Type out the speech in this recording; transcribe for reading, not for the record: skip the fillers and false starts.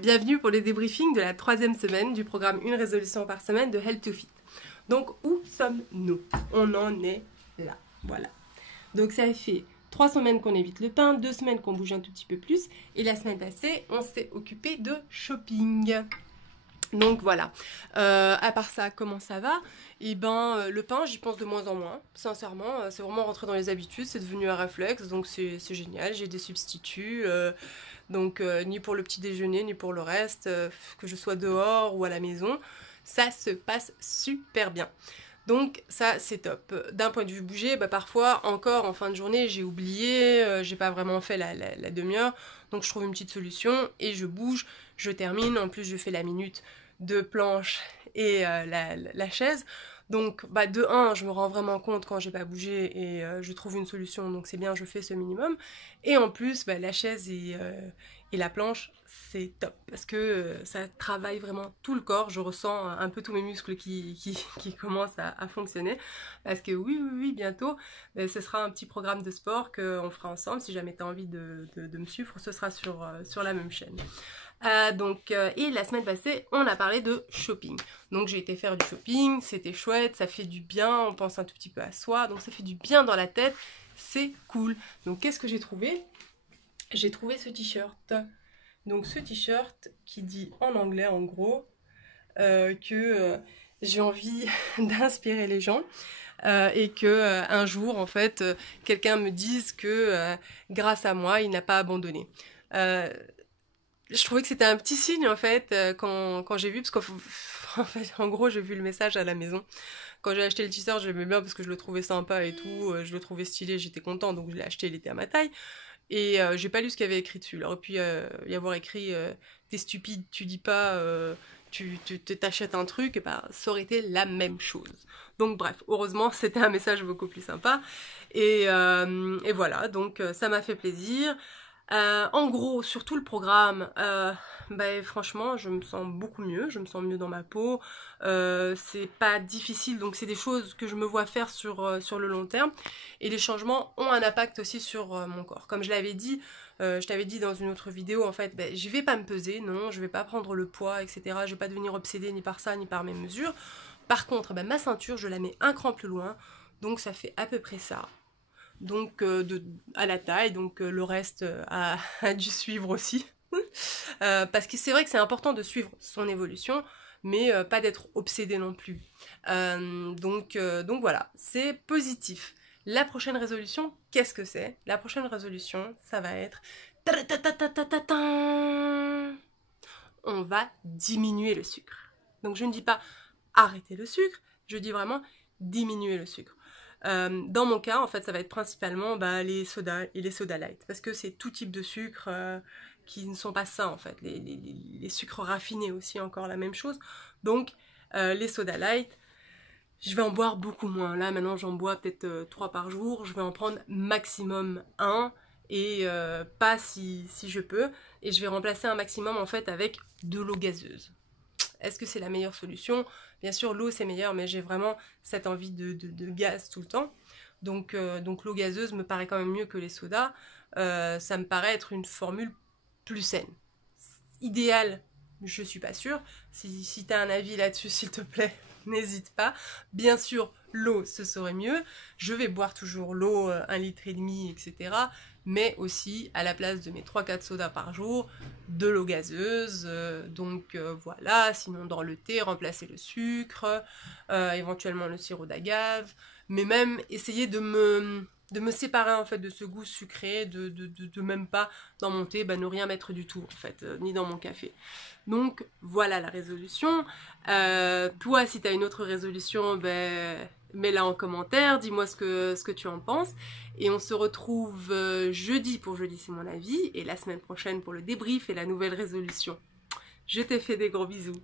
bienvenue pour le débriefing de la 3e semaine du programme Une résolution par semaine de Health to Fit. Donc où sommes-nous? On en est là, voilà. Donc ça fait 3 semaines qu'on évite le pain, 2 semaines qu'on bouge un tout petit peu plus, et la semaine passée, on s'est occupé de shopping. Donc voilà, à part ça, comment ça va? Eh ben, le pain, j'y pense de moins en moins, sincèrement, c'est vraiment rentré dans les habitudes, c'est devenu un réflexe, donc c'est génial, j'ai des substituts, donc ni pour le petit déjeuner, ni pour le reste, que je sois dehors ou à la maison, ça se passe super bien. Donc ça c'est top. D'un point de vue bouger, bah, parfois encore en fin de journée j'ai oublié, j'ai pas vraiment fait la demi-heure, donc je trouve une petite solution et je bouge, je termine, en plus je fais la minute de planche et la chaise. Donc bah, de 1, je me rends vraiment compte quand j'ai pas bougé et je trouve une solution, donc c'est bien, je fais ce minimum. Et en plus, bah, la chaise et la planche, c'est top, parce que ça travaille vraiment tout le corps, je ressens un peu tous mes muscles qui commencent à fonctionner, parce que oui, bientôt, ce sera un petit programme de sport qu'on fera ensemble, si jamais tu as envie de me suivre, ce sera sur la même chaîne. Et la semaine passée, on a parlé de shopping. Donc j'ai été faire du shopping, c'était chouette, ça fait du bien, on pense un tout petit peu à soi, donc ça fait du bien dans la tête, c'est cool. Donc qu'est-ce que j'ai trouvé? J'ai trouvé ce t-shirt. Donc ce t-shirt qui dit en anglais en gros que j'ai envie d'inspirer les gens. Et que un jour en fait quelqu'un me dise que grâce à moi il n'a pas abandonné. Je trouvais que c'était un petit signe en fait quand j'ai vu, parce qu'en fait, en gros j'ai vu le message à la maison. Quand j'ai acheté le t-shirt, j'aimais bien parce que je le trouvais sympa et tout, je le trouvais stylé, j'étais contente, donc je l'ai acheté, il était à ma taille. Et j'ai pas lu ce qu'il y avait écrit dessus. Il aurait pu y avoir écrit t'es stupide, tu dis pas, tu t'achètes un truc, et bah ça aurait été la même chose. Donc bref, heureusement c'était un message beaucoup plus sympa. Et voilà, donc ça m'a fait plaisir. En gros, sur tout le programme, franchement, je me sens beaucoup mieux, je me sens mieux dans ma peau, c'est pas difficile, donc c'est des choses que je me vois faire sur le long terme, et les changements ont un impact aussi sur mon corps. Comme je l'avais dit, je t'avais dit dans une autre vidéo, en fait, je vais pas me peser, non, je vais pas prendre le poids, etc. Je vais pas devenir obsédée ni par ça, ni par mes mesures. Par contre, ma ceinture, je la mets un cran plus loin, donc ça fait à peu près ça. Donc à la taille, donc le reste a dû suivre aussi. Parce que c'est vrai que c'est important de suivre son évolution, mais pas d'être obsédé non plus. Donc voilà, c'est positif. La prochaine résolution, qu'est-ce que c'est? La prochaine résolution, ça va être... On va diminuer le sucre. Donc je ne dis pas arrêter le sucre, je dis vraiment diminuer le sucre. Dans mon cas, en fait, ça va être principalement les sodas et les sodas light, parce que c'est tout type de sucre qui ne sont pas sains, en fait. Les sucres raffinés aussi, encore la même chose. Donc, les sodas light, je vais en boire beaucoup moins. Là, maintenant, j'en bois peut-être 3 par jour. Je vais en prendre maximum 1, et pas si je peux. Et je vais remplacer un maximum, en fait, avec de l'eau gazeuse. Est-ce que c'est la meilleure solution? Bien sûr, l'eau c'est meilleur, mais j'ai vraiment cette envie de gaz tout le temps. Donc l'eau gazeuse me paraît quand même mieux que les sodas. Ça me paraît être une formule plus saine. Idéal, je suis pas sûre. Si tu as un avis là-dessus, s'il te plaît, n'hésite pas. Bien sûr, l'eau, ce serait mieux. Je vais boire toujours l'eau, 1,5 litre, etc. Mais aussi, à la place de mes 3-4 sodas par jour, de l'eau gazeuse. Voilà, sinon dans le thé, remplacer le sucre, éventuellement le sirop d'agave. Mais même essayer de me séparer en fait de ce goût sucré, de même pas dans mon thé, ne rien mettre du tout en fait, ni dans mon café. Donc voilà la résolution. Toi, si tu as une autre résolution, mets-la en commentaire, dis-moi ce que tu en penses. Et on se retrouve jeudi pour Jeudi c'est mon avis, et la semaine prochaine pour le débrief et la nouvelle résolution. Je te fais des gros bisous.